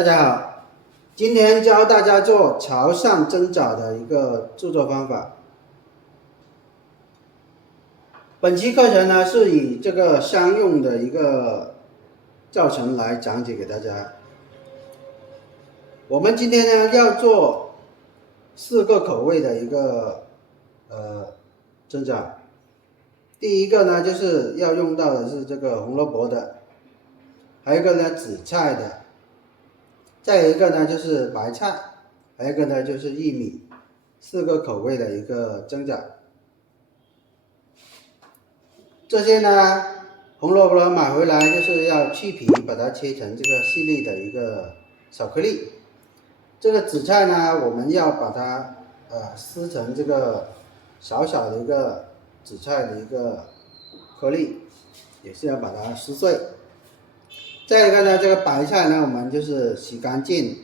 大家好，今天教大家做潮汕蒸枣的一个制作方法。本期課程呢是以這個商用的一個教程來講解給大家。我們今天呢要做4個口味的一個蒸枣。第一個呢就是要用到的是這個紅蘿蔔的，還有一個呢紫菜的。再有一個呢就是白菜，還有一個呢就是玉米，4個口味的一個蒸枣。這些呢，紅蘿蔔買回來就是要去皮，把它切成這個細粒的一個小顆粒。這個紫菜呢，我們要把它撕成這個小小的一個紫菜的一個顆粒，也是要把它撕碎。再一個呢，這個白菜呢，我們就是洗乾淨，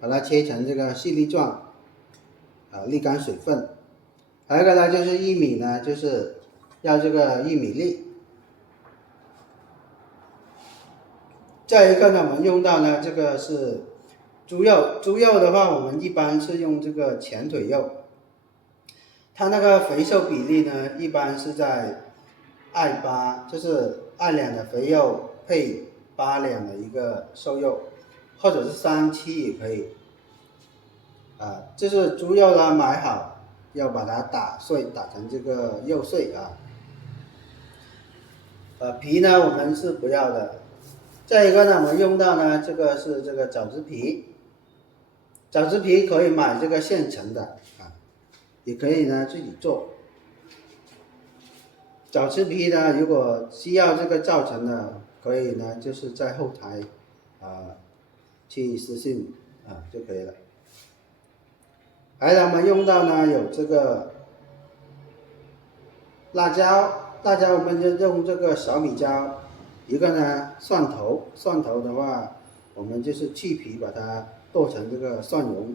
把它切成這個細粒狀，瀝乾水分。還有一個呢，就是玉米呢，就是要這個玉米粒。再一個呢，我們用到呢，這個是豬肉。豬肉的話，我們一般是用這個前腿肉，它那個肥瘦比例呢，一般是在2:8，就是2兩的肥肉配8兩的一個瘦肉，或者是3:7也可以。就是豬肉呢買好，要把它打碎，打成這個肉碎啊。皮呢我們是不要的。再一個呢，我們用到呢，這個是這個棗子皮。棗子皮可以買這個現成的也可以呢自己做。棗子皮呢，如果需要這個教程呢，可以呢，就是在後台去私信就可以了。還有我們用到呢有這個辣椒，我們就用這個小米椒。一個呢蒜頭的話，我們就是去皮把它剁成這個蒜蓉。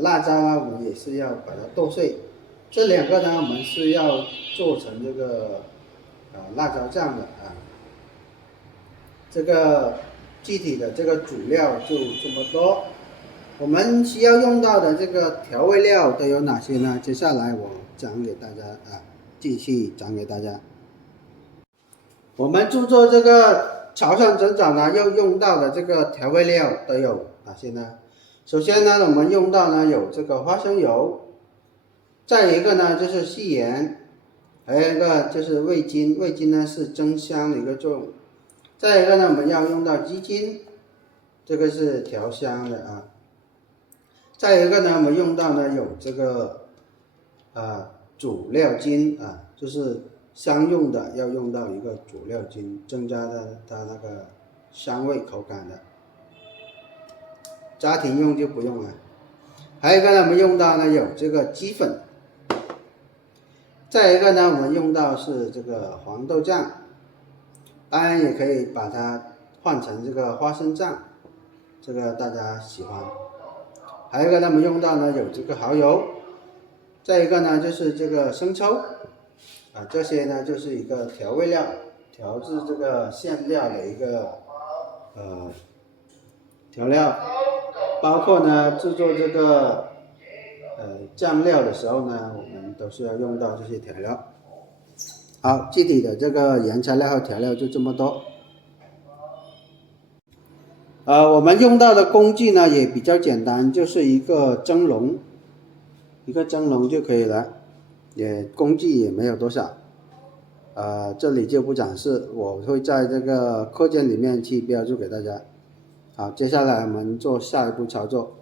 辣椒呢，我們也是要把它剁碎。這2個呢，我們是要做成這個辣椒醬的這個具體的這個主料就這麼多。我們需要用到的這個調味料都有哪些呢？接下來我講給大家繼續講給大家。我們製作這個潮汕蒸枣呢，要用到的這個調味料都有哪些呢？首先呢，我們用到呢有這個花生油，再一個呢就是細鹽，還有一個就是味精，味精呢是增香的一個作用。再一個呢，我們要用到雞精，這個是調香的再一個呢，我們用到呢有這個主料精就是商用的，要用到一個主料精，增加它那個香味口感的。家庭用就不用了。還有一個呢，我們用到呢有這個雞粉。再一個呢，我們用到是這個黃豆醬，當然也可以把它換成這個花生醬，這個大家喜歡。還有一個呢，我們用到呢有這個蠔油，再一個呢就是這個生抽，這些呢就是一個調味料，調製這個餡料的一個調料，包括呢製作這個醬料的時候呢，我們都是要用到這些調料。好，具體的這個原材料和調料就這麼多。我們用到的工具呢也比較簡單，就是一個蒸籠，就可以了，工具也沒有多少。這裡就不展示，我會在這個課件裡面去標注給大家。好，接下來我們做下一步操作。